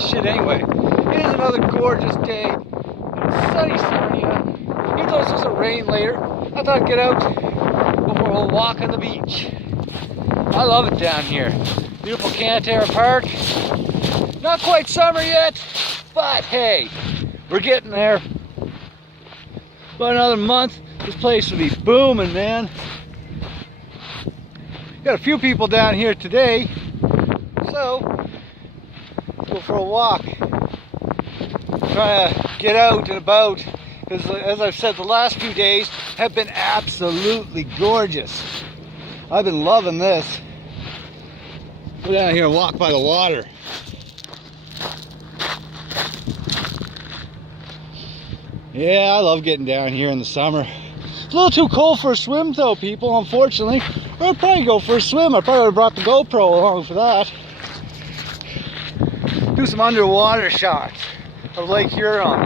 this shit anyway. It is another gorgeous day in sunny Sarnia. Even though it's supposed to rain later, I thought I'd get out, go for a little walk on the beach. I love it down here. Beautiful Canaterra Park. Not quite summer yet, but hey, we're getting there. About another month, this place will be booming, man. Got a few people down here today, so let's go for a walk. Trying to get out and about, because as I've said, the last few days have been absolutely gorgeous. I've been loving this. Go down here and walk by the water. Yeah, I love getting down here in the summer. It's a little too cold for a swim though, people, unfortunately. I'd probably go for a swim. I probably would have brought the GoPro along for that. Do some underwater shots of Lake Huron.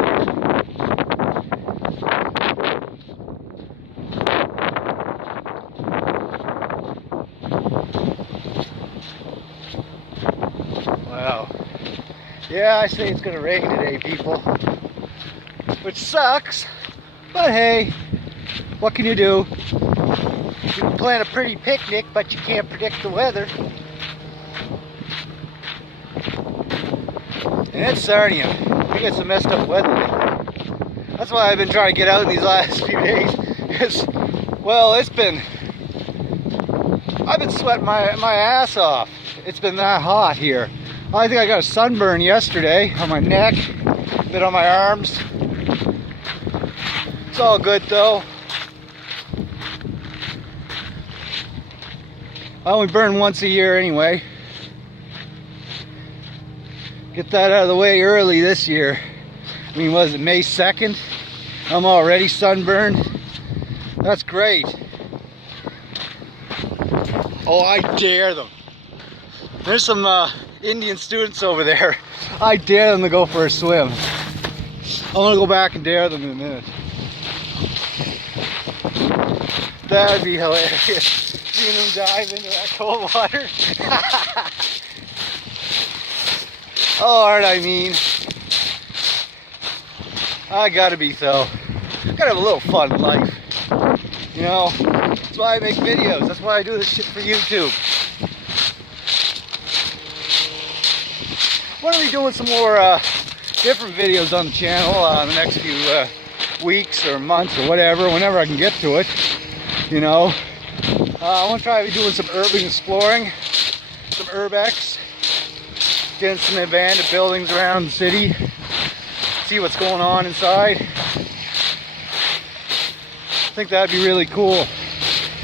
Wow. Yeah, I say it's gonna rain today, people. Which sucks, but hey, what can you do? You can plan a pretty picnic, but you can't predict the weather. And it's Sarnia. We get some messed up weather. That's why I've been trying to get out in these last few days. I've been sweating my ass off. It's been that hot here. I think I got a sunburn yesterday on my neck, a bit on my arms. It's all good though. I only burn once a year anyway. Get that out of the way early this year. I mean, was it May 2nd? I'm already sunburned. That's great. Oh, I dare them. There's some Indian students over there. I dare them to go for a swim. I'm gonna go back and dare them in a minute. That'd be hilarious. Seeing them dive into that cold water. Oh, aren't I mean? I gotta be so. Gotta have a little fun in life. You know, that's why I make videos. That's why I do this shit for YouTube. I'm gonna be doing some more different videos on the channel in the next few weeks or months or whatever, whenever I can get to it. You know, I want to try doing some urban exploring, some urbex, getting some abandoned buildings around the city, see what's going on inside. I think that'd be really cool,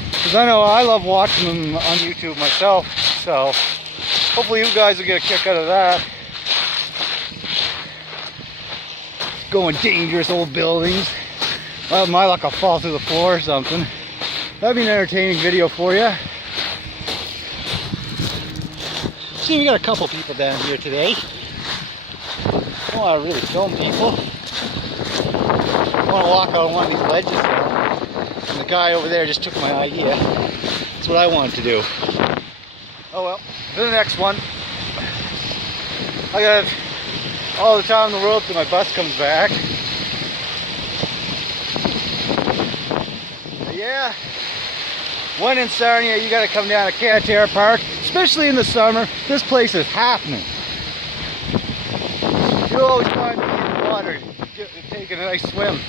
because I know I love watching them on YouTube myself, so hopefully you guys will get a kick out of that. Going dangerous old buildings. Well, my luck, I'll fall through the floor or something. That'd be an entertaining video for you. See, we got a couple people down here today. I don't want to really film people. I want to walk on one of these ledges here. And the guy over there just took my idea. That's what I wanted to do. Oh well, for the next one. I got all the time in the world till my bus comes back. But yeah. When in Sarnia, you got to come down to Canaterra Park, especially in the summer. This place is happening. You'll always find me in the water, taking a nice swim.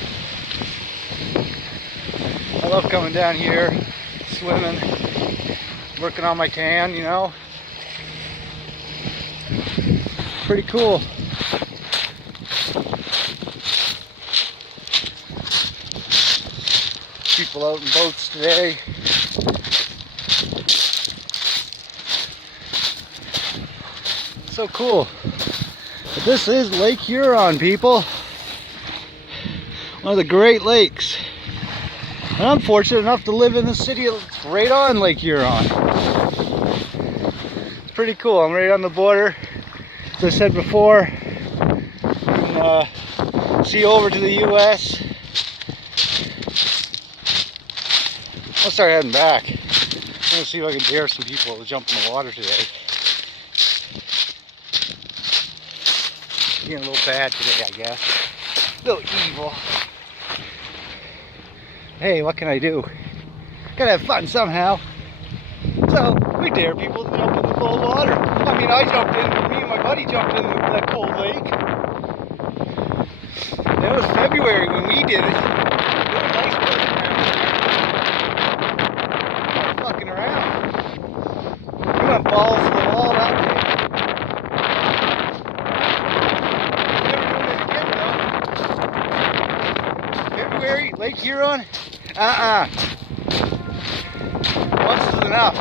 I love coming down here, swimming, working on my tan, you know. Pretty cool. People out in boats today. So cool. But this is Lake Huron, people. One of the Great Lakes. And I'm fortunate enough to live in the city right on Lake Huron. It's pretty cool. I'm right on the border. As I said before, you can see over to the US. I'll start heading back. I'm going to see if I can dare some people to jump in the water today. feeling a little bad today, I guess. A little evil. Hey, what can I do? Gotta have fun somehow. So, we dare people to jump in the cold water. I mean, I jumped in, me and my buddy jumped in that cold lake. That was February when we did it. There was ice floating around. We were fucking around. We went balls to the wall that day. Never doing it again, though. February, Lake Huron? Once is enough.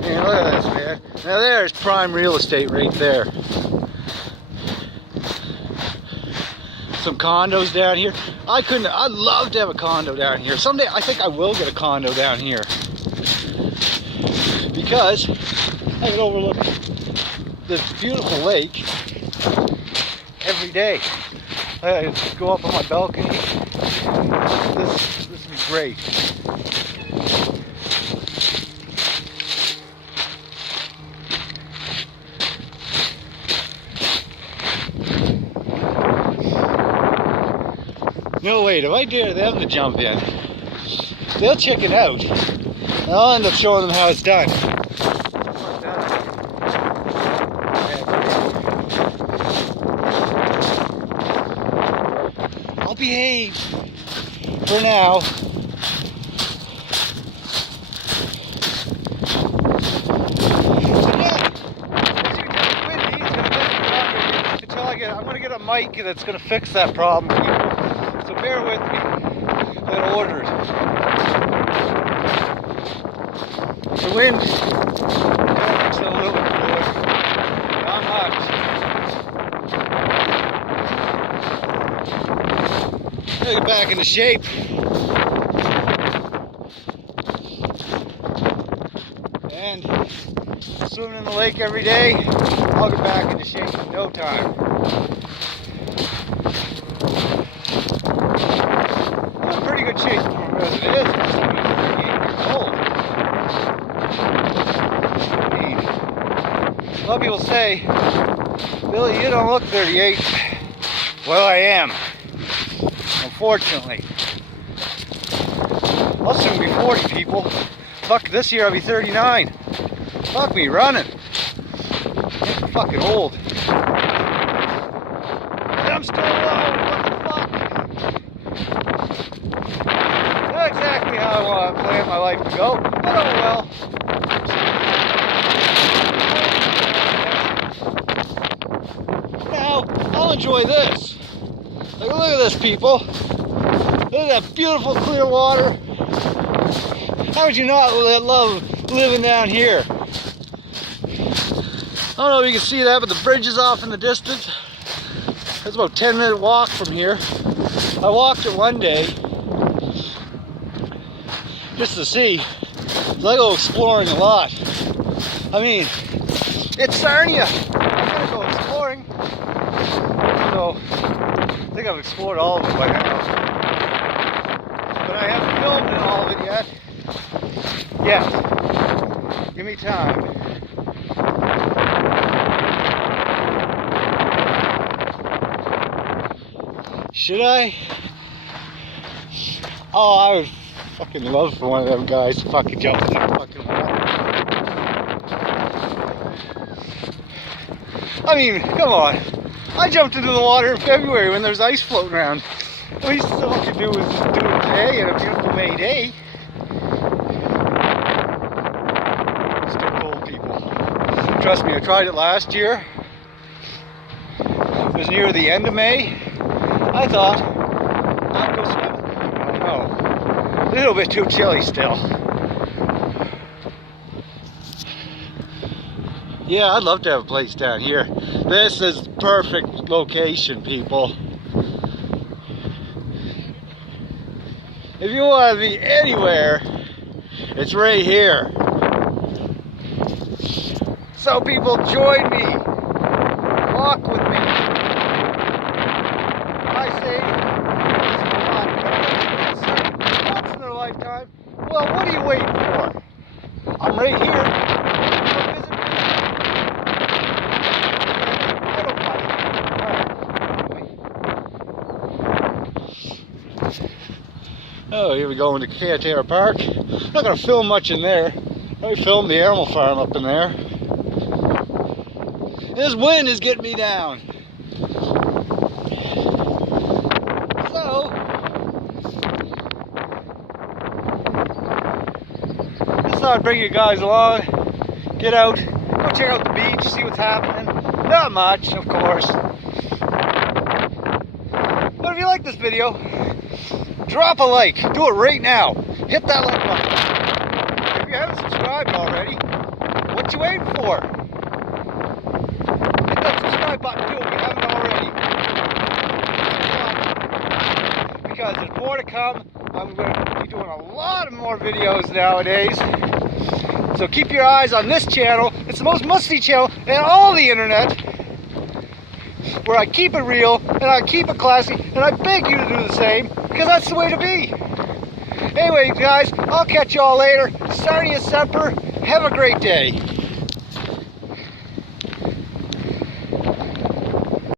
Man, look at this, man. Now there's prime real estate right there. Some condos down here. I'd love to have a condo down here. Someday I think I will get a condo down here. Because I can overlook this beautiful lake every day. I go up on my balcony. This is great. No, wait, if I dare them to jump in, they'll check it out. And I'll end up showing them how it's done. I'll behave for now. I'm going to get a mic that's going to fix that problem, people. So bear with me. I ordered. The wind makes it a little bit more. Not much. Gotta get back into shape. And swimming in the lake every day, I'll get back into shape in no time. I'm in pretty good shape as it is. I'm 38 years old. I mean, a lot of people say, Billy, you don't look 38. Well, I am. Unfortunately. I'll soon be 40, people. Fuck, this year I'll be 39. Fuck me running. I'm fucking old. And I'm still alone. What the fuck? Not exactly how I want to plan my life to go, but oh well. Now, I'll enjoy this. Like, look at this, people. Look at that beautiful clear water. How would you not love living down here? I don't know if you can see that, but the bridge is off in the distance. It's about a 10-minute walk from here. I walked it one day just to see. I go exploring a lot. I mean, it's Sarnia. I'm gonna go exploring. So I think I've explored all of it by now. But I haven't filmed in all of it yet. Yes. Give me time. Should I? Oh, I would fucking love for one of them guys to fucking jump in that fucking water. I mean, come on. I jumped into the water in February when there's ice floating around. The least I could do is just do it today on a beautiful May day. Still cold, people. Trust me, I tried it last year. It was near the end of May. I thought I'd go swimming. Oh, a little bit too chilly still. Yeah, I'd love to have a place down here. This is the perfect location, people. If you want to be anywhere, it's right here. So people, join me. Walk with me. I say, it's fun. Once in a lifetime. Well, what are you waiting for? right here. Come visit me. I don't bite. Oh, here we go into Kayatera Park. I'm not going to film much in there. I filmed the animal farm up in there. This wind is getting me down. So, just thought I'd bring you guys along. Get out, go check out the beach, see what's happening. Not much, of course. But if you like this video, drop a like. Do it right now. Hit that like button. If you haven't subscribed already, what you waiting for? Hit that subscribe button too if you haven't already. Because there's more to come. I'm going to be doing a lot of more videos nowadays. So keep your eyes on this channel. It's the most musty channel in all the internet, where I keep it real and I keep it classy, and I beg you to do the same, because that's the way to be. Anyway, guys, I'll catch you all later. Sarnia Semper. Have a great day.